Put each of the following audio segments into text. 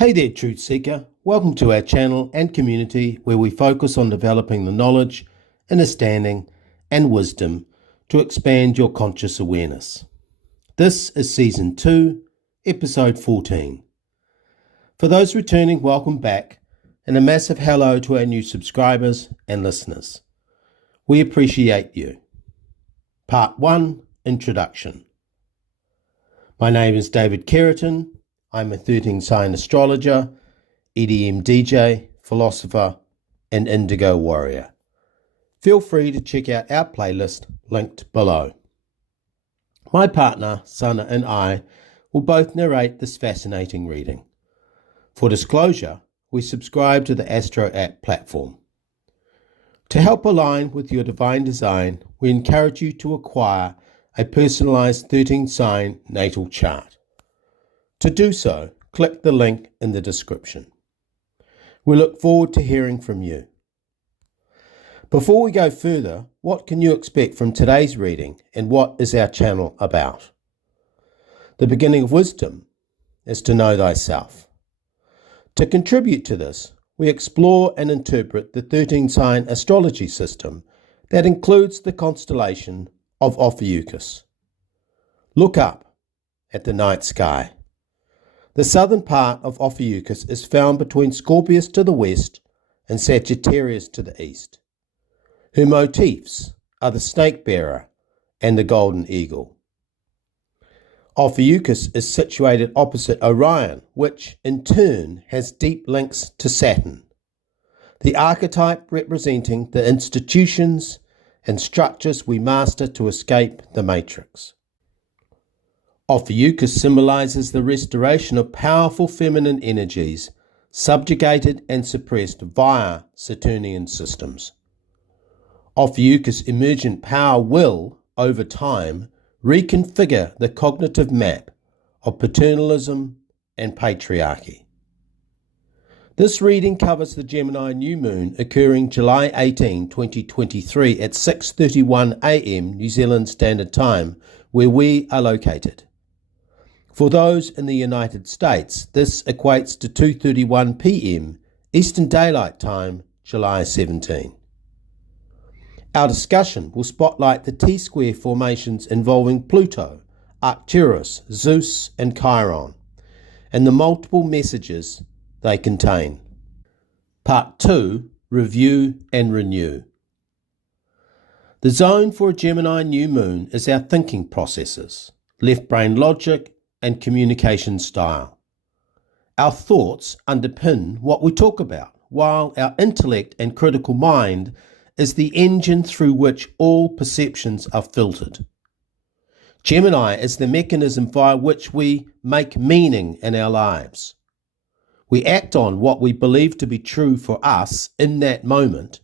Hey there, Truth Seeker. Welcome to our channel and community where we focus on developing the knowledge, understanding, and wisdom to expand your conscious awareness. This is Season 2, Episode 14. For those returning, welcome back, and a massive hello to our new subscribers and listeners. We appreciate you. Part 1, Introduction. My name is David Keratin. I'm a 13-sign astrologer, EDM DJ, philosopher, and indigo warrior. Feel free to check out our playlist linked below. My partner, Sana, and I will both narrate this fascinating reading. For disclosure, we subscribe to the Astro app platform. To help align with your divine design, we encourage you to acquire a personalized 13-sign natal chart. To do so, click the link in the description. We look forward to hearing from you. Before we go further, what can you expect from today's reading and what is our channel about? The beginning of wisdom is to know thyself. To contribute to this, we explore and interpret the 13-sign astrology system that includes the constellation of Ophiuchus. Look up at the night sky. The southern part of Ophiuchus is found between Scorpius to the west and Sagittarius to the east. Her motifs are the snake bearer and the golden eagle. Ophiuchus is situated opposite Orion, which in turn has deep links to Saturn, the archetype representing the institutions and structures we master to escape the matrix. Ophiuchus symbolizes the restoration of powerful feminine energies subjugated and suppressed via Saturnian systems. Ophiuchus' emergent power will, over time, reconfigure the cognitive map of paternalism and patriarchy. This reading covers the Gemini new moon occurring July 18, 2023 at 6:31 a.m. New Zealand Standard Time, where we are located. For those in the United States, this equates to 2:31 p.m. Eastern Daylight Time, July 17. Our discussion will spotlight the T-square formations involving Pluto, Arcturus, Zeus, and Chiron, and the multiple messages they contain. Part 2, Review and Renew. The zone for a Gemini new moon is our thinking processes, left brain logic, and communication style. Our thoughts underpin what we talk about, while our intellect and critical mind is the engine through which all perceptions are filtered. Gemini is the mechanism via which we make meaning in our lives. We act on what we believe to be true for us in that moment,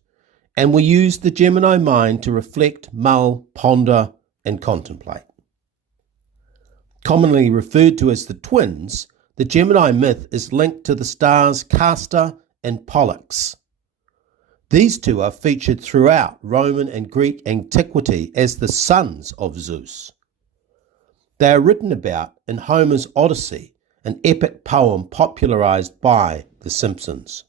and we use the Gemini mind to reflect, mull, ponder, and contemplate. Commonly referred to as the twins, the Gemini myth is linked to the stars Castor and Pollux. These two are featured throughout Roman and Greek antiquity as the sons of Zeus. They are written about in Homer's Odyssey, an epic poem popularized by The Simpsons.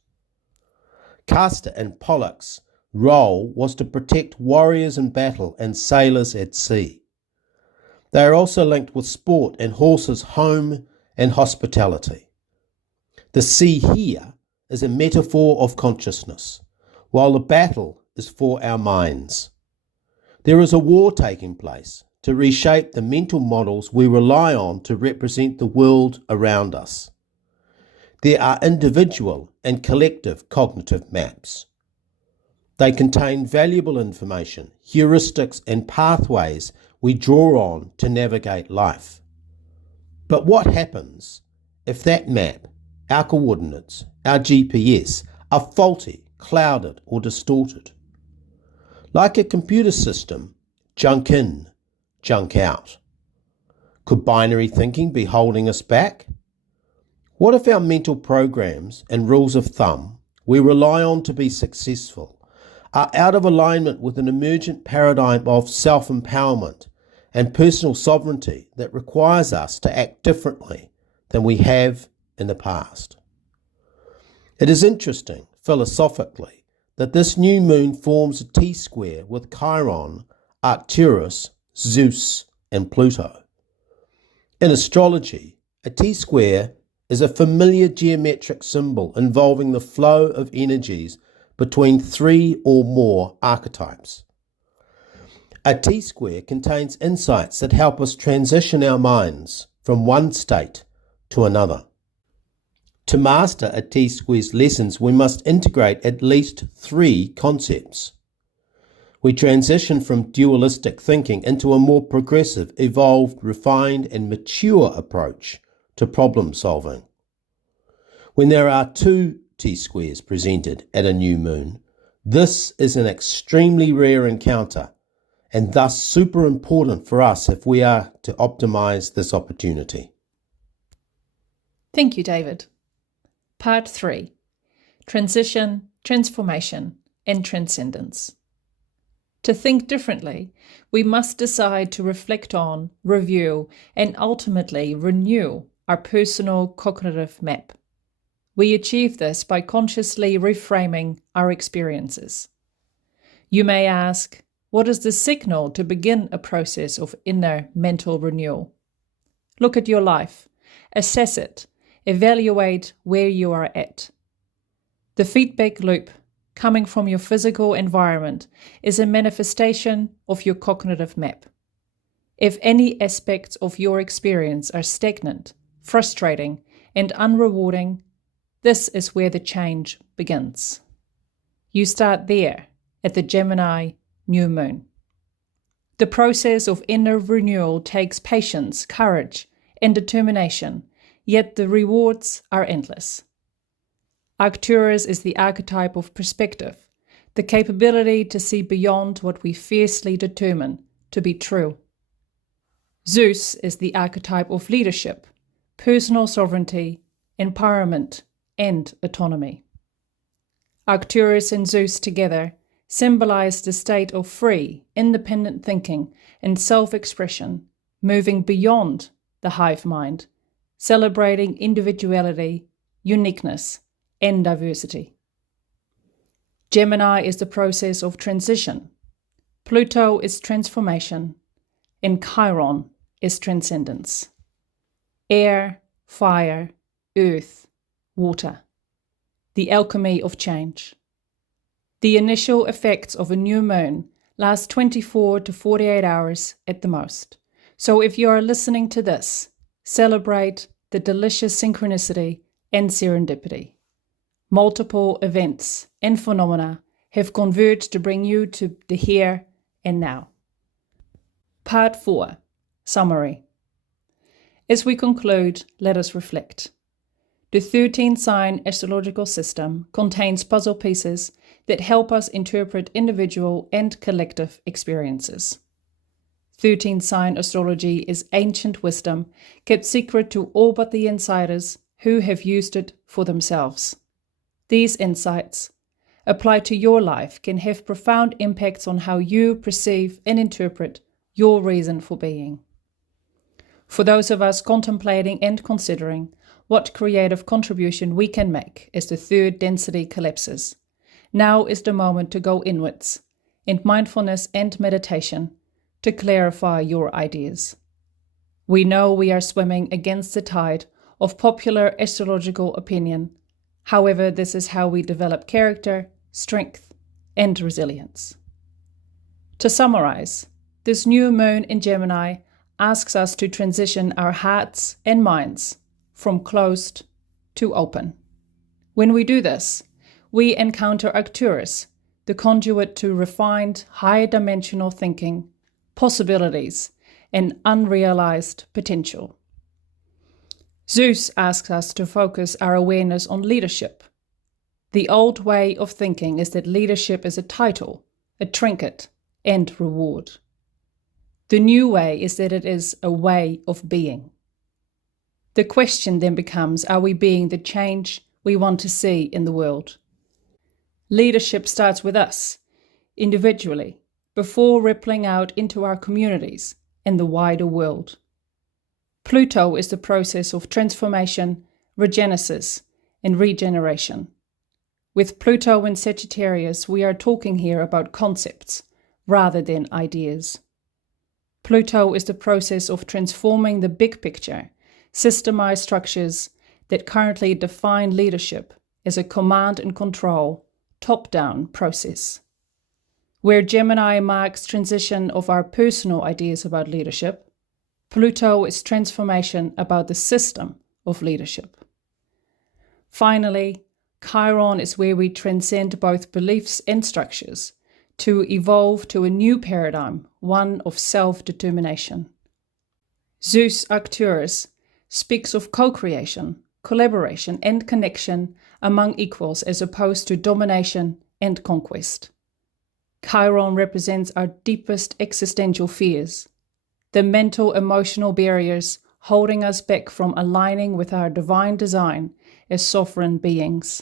Castor and Pollux' role was to protect warriors in battle and sailors at sea. They are also linked with sport and horses, home, and hospitality. The sea here is a metaphor of consciousness, while the battle is for our minds. There is a war taking place to reshape the mental models we rely on to represent the world around us. There are individual and collective cognitive maps. They contain valuable information, heuristics, and pathways we draw on to navigate life. But what happens if that map, our coordinates, our GPS, are faulty, clouded, or distorted? Like a computer system, junk in, junk out. Could binary thinking be holding us back? What if our mental programs and rules of thumb we rely on to be successful are out of alignment with an emergent paradigm of self-empowerment and personal sovereignty that requires us to act differently than we have in the past. It is interesting, philosophically, that this new moon forms a T-square with Chiron, Arcturus, Zeus, and Pluto. In astrology, a T-square is a familiar geometric symbol involving the flow of energies between three or more archetypes. A T-square contains insights that help us transition our minds from one state to another. To master a T-square's lessons, we must integrate at least three concepts. We transition from dualistic thinking into a more progressive, evolved, refined, and mature approach to problem solving. When there are two T-squares presented at a new moon, this is an extremely rare encounter and thus super important for us if we are to optimize this opportunity. Thank you, David. Part 3. Transition, Transformation, and Transcendence. To think differently, we must decide to reflect on, review, and ultimately renew our personal cognitive map. We achieve this by consciously reframing our experiences. You may ask, what is the signal to begin a process of inner mental renewal? Look at your life, assess it, evaluate where you are at. The feedback loop coming from your physical environment is a manifestation of your cognitive map. If any aspects of your experience are stagnant, frustrating, and unrewarding, this is where the change begins. You start there, at the Gemini new moon. The process of inner renewal takes patience, courage, and determination, yet the rewards are endless. Arcturus is the archetype of perspective, the capability to see beyond what we fiercely determine to be true. Zeus is the archetype of leadership, personal sovereignty, empowerment, and autonomy. Arcturus and Zeus together symbolize the state of free, independent thinking and self-expression, moving beyond the hive mind, celebrating individuality, uniqueness, and diversity. Gemini is the process of transition. Pluto is transformation, and Chiron is transcendence. Air, fire, earth, water. The alchemy of change. The initial effects of a new moon last 24 to 48 hours at the most. So if you are listening to this, celebrate the delicious synchronicity and serendipity. Multiple events and phenomena have converged to bring you to the here and now. Part 4. Summary. As we conclude, let us reflect. The 13-sign astrological system contains puzzle pieces that help us interpret individual and collective experiences. 13-sign astrology is ancient wisdom kept secret to all but the insiders who have used it for themselves. These insights, applied to your life, can have profound impacts on how you perceive and interpret your reason for being. For those of us contemplating and considering what creative contribution we can make as the third density collapses, now is the moment to go inwards, in mindfulness and meditation, to clarify your ideas. We know we are swimming against the tide of popular astrological opinion. However, this is how we develop character, strength, and resilience. To summarize, this new moon in Gemini asks us to transition our hearts and minds from closed to open. When we do this, we encounter Arcturus, the conduit to refined, high-dimensional thinking, possibilities, and unrealized potential. Zeus asks us to focus our awareness on leadership. The old way of thinking is that leadership is a title, a trinket, and reward. The new way is that it is a way of being. The question then becomes, are we being the change we want to see in the world? Leadership starts with us, individually, before rippling out into our communities and the wider world. Pluto is the process of transformation, regenesis, and regeneration, With Pluto in Sagittarius, we are talking here about concepts rather than ideas. Pluto is the process of transforming the big picture, systemized structures that currently define leadership as a command and control, top-down process. Where Gemini marks transition of our personal ideas about leadership, Pluto is transformation about the system of leadership. Finally, Chiron is where we transcend both beliefs and structures to evolve to a new paradigm, one of self-determination. Zeus Arcturus speaks of co-creation, collaboration, and connection among equals as opposed to domination and conquest. Chiron represents our deepest existential fears, the mental, emotional barriers holding us back from aligning with our divine design as sovereign beings.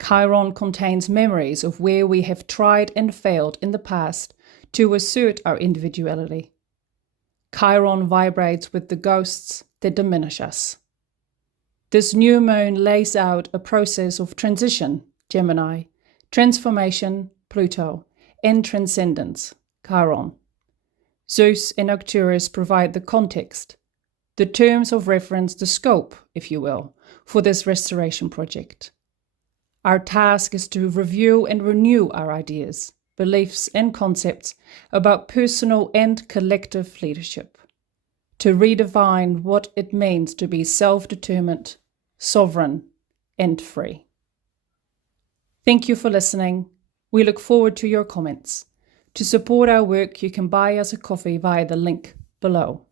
Chiron contains memories of where we have tried and failed in the past to assert our individuality. Chiron vibrates with the ghosts that diminish us. This new moon lays out a process of transition, Gemini, transformation, Pluto, and transcendence, Chiron. Zeus and Arcturus provide the context, the terms of reference, the scope, if you will, for this restoration project. Our task is to review and renew our ideas, beliefs, and concepts about personal and collective leadership, to redefine what it means to be self-determined, sovereign, and free. Thank you for listening. We look forward to your comments. To support our work, you can buy us a coffee via the link below.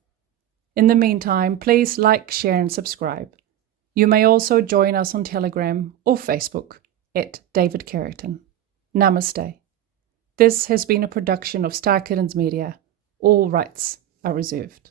In the meantime, please like, share, and subscribe. You may also join us on Telegram or Facebook at David Carrington. Namaste. This has been a production of Star Kittens Media. All rights are reserved.